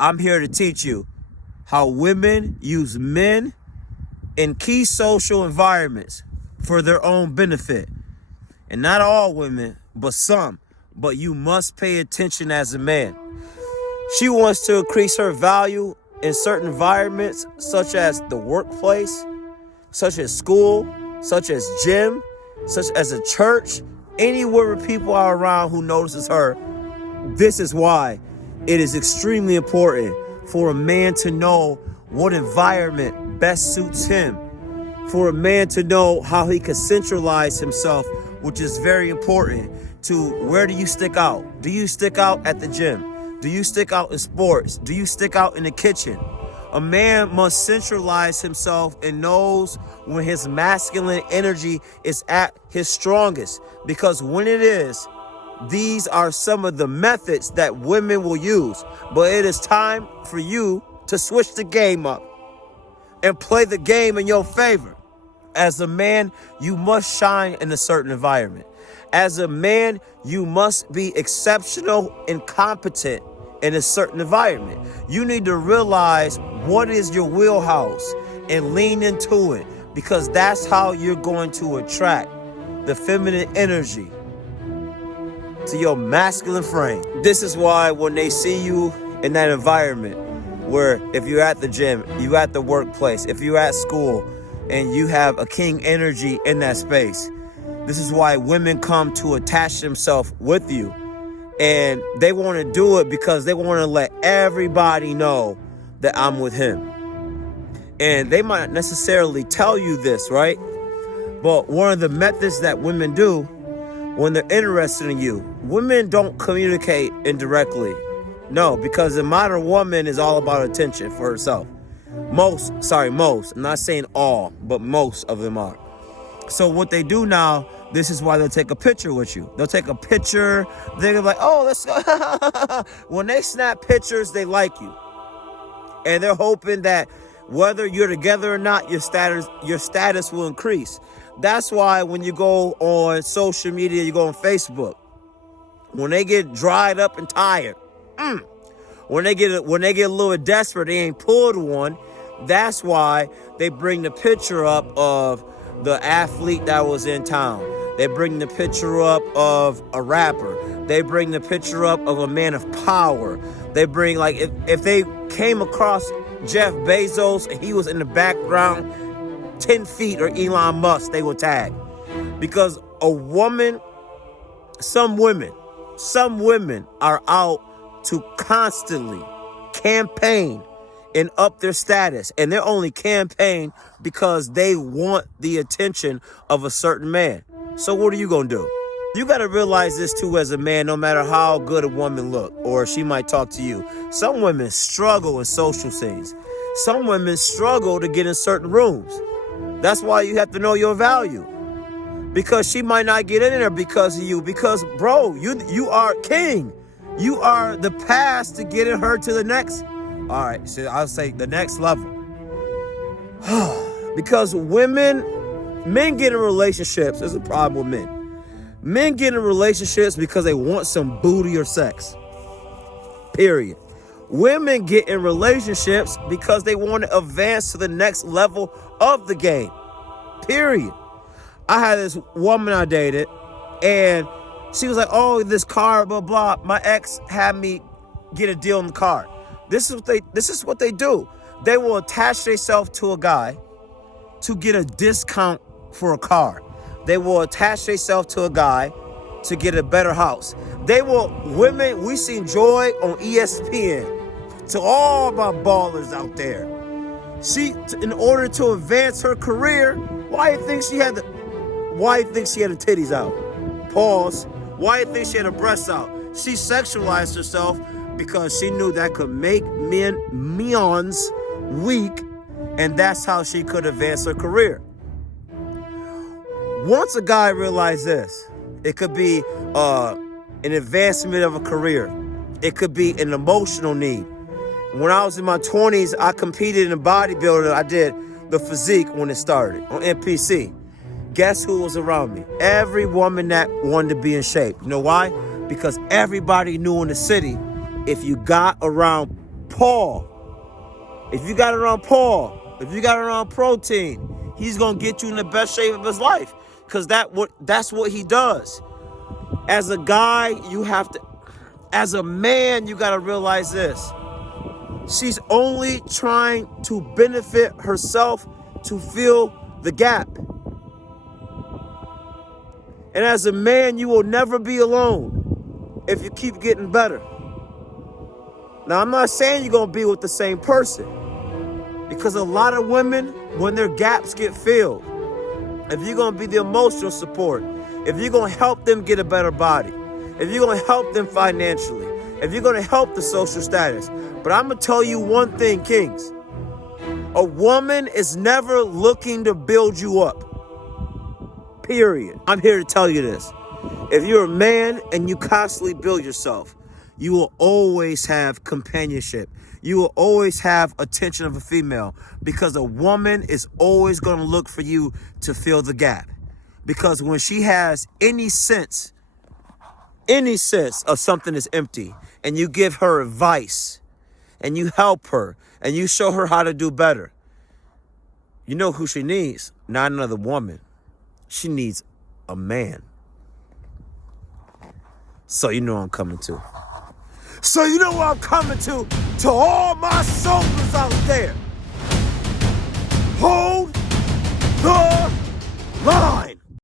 I'm here to teach you how women use men in key social environments for their own benefit. And not all women, but some. But you must pay attention as a man. She wants to increase her value in certain environments, such as the workplace, such as school, such as gym, such as a church, anywhere where people are around who notices her. This is why it is extremely important for a man to know what environment best suits him, for a man to know how he can centralize himself, which is very important, to where do you stick out? Do you stick out at the gym? Do you stick out in sports? Do you stick out in the kitchen? A man must centralize himself and knows when his masculine energy is at his strongest, because when it is, these are some of the methods that women will use. But it is time for you to switch the game up and play the game in your favor. As a man, you must shine in a certain environment. As a man, you must be exceptional and competent in a certain environment. You need to realize what is your wheelhouse and lean into it, because that's how you're going to attract the feminine energy to your masculine frame. This is why when they see you in that environment, where if you're at the gym, you at the workplace, if you're at school, and you have a king energy in that space, this is why women come to attach themselves with you. And they want to do it because they want to let everybody know that I'm with him. And they might not necessarily tell you this, right? But one of the methods that women do when they're interested in you, women don't communicate indirectly. No, because a modern woman is all about attention for herself. Most, I'm not saying all, but most of them are. So what they do now, this is why they'll take a picture with you. They'll take a picture. They're like, oh, let's go. When they snap pictures, they like you. And they're hoping that whether you're together or not, your status will increase. That's why when you go on social media, you go on Facebook, when they get dried up and tired, when they get a little desperate, they ain't pulled one. That's why they bring the picture up of the athlete that was in town. They bring the picture up of a rapper. They bring the picture up of a man of power. They bring, like, if they came across Jeff Bezos and he was in the background 10 feet, or Elon Musk, they will tag. Because a woman, some women are out to constantly campaign and up their status. And they're only campaign because they want the attention of a certain man. So what are you going to do? You got to realize this too as a man, no matter how good a woman look or she might talk to you. Some women struggle in social scenes. Some women struggle to get in certain rooms. That's why you have to know your value. Because she might not get in there because of you. Because, bro, you are king. You are the path to getting her to the next. All right, so I'll say the next level. Because men get in relationships. There's a problem with men. Men get in relationships because they want some booty or sex. Period. Women get in relationships because they want to advance to the next level of the game. Period. I had this woman I dated, and she was like, oh, this car, blah, blah. My ex had me get a deal in the car. This is what they do. They will attach themselves to a guy to get a discount for a car. They will attach themselves to a guy to get a better house. Women, we seen Joy on ESPN. To all my ballers out there. She, in order to advance her career, why do you think she had the titties out? Pause. Why do you think she had her breasts out? She sexualized herself because she knew that could make meons weak, and that's how she could advance her career. Once a guy realized this, it could be an advancement of a career. It could be an emotional need. When I was in my 20s, I competed in bodybuilding. I did the physique when it started on NPC. Guess who was around me? Every woman that wanted to be in shape. You know why? Because everybody knew in the city, if you got around Paul. If you got around Paul, if you got around protein, he's gonna get you in the best shape of his life. Cause that's what he does. As a guy, you have to, as a man, you gotta realize this. She's only trying to benefit herself to fill the gap. And as a man, you will never be alone if you keep getting better. Now, I'm not saying you're going to be with the same person, because a lot of women, when their gaps get filled, if you're going to be the emotional support, if you're going to help them get a better body, if you're going to help them financially, if you're going to help the social status. But I'm going to tell you one thing, kings. A woman is never looking to build you up. Period. I'm here to tell you this. If you're a man and you constantly build yourself, you will always have companionship. You will always have attention of a female, because a woman is always going to look for you to fill the gap. Because when she has any sense of something is empty, and you give her advice and you help her and you show her how to do better, you know who she needs? Not another woman. She needs a man. So you know I'm coming to. So you know what I'm coming to all my soldiers out there. Hold the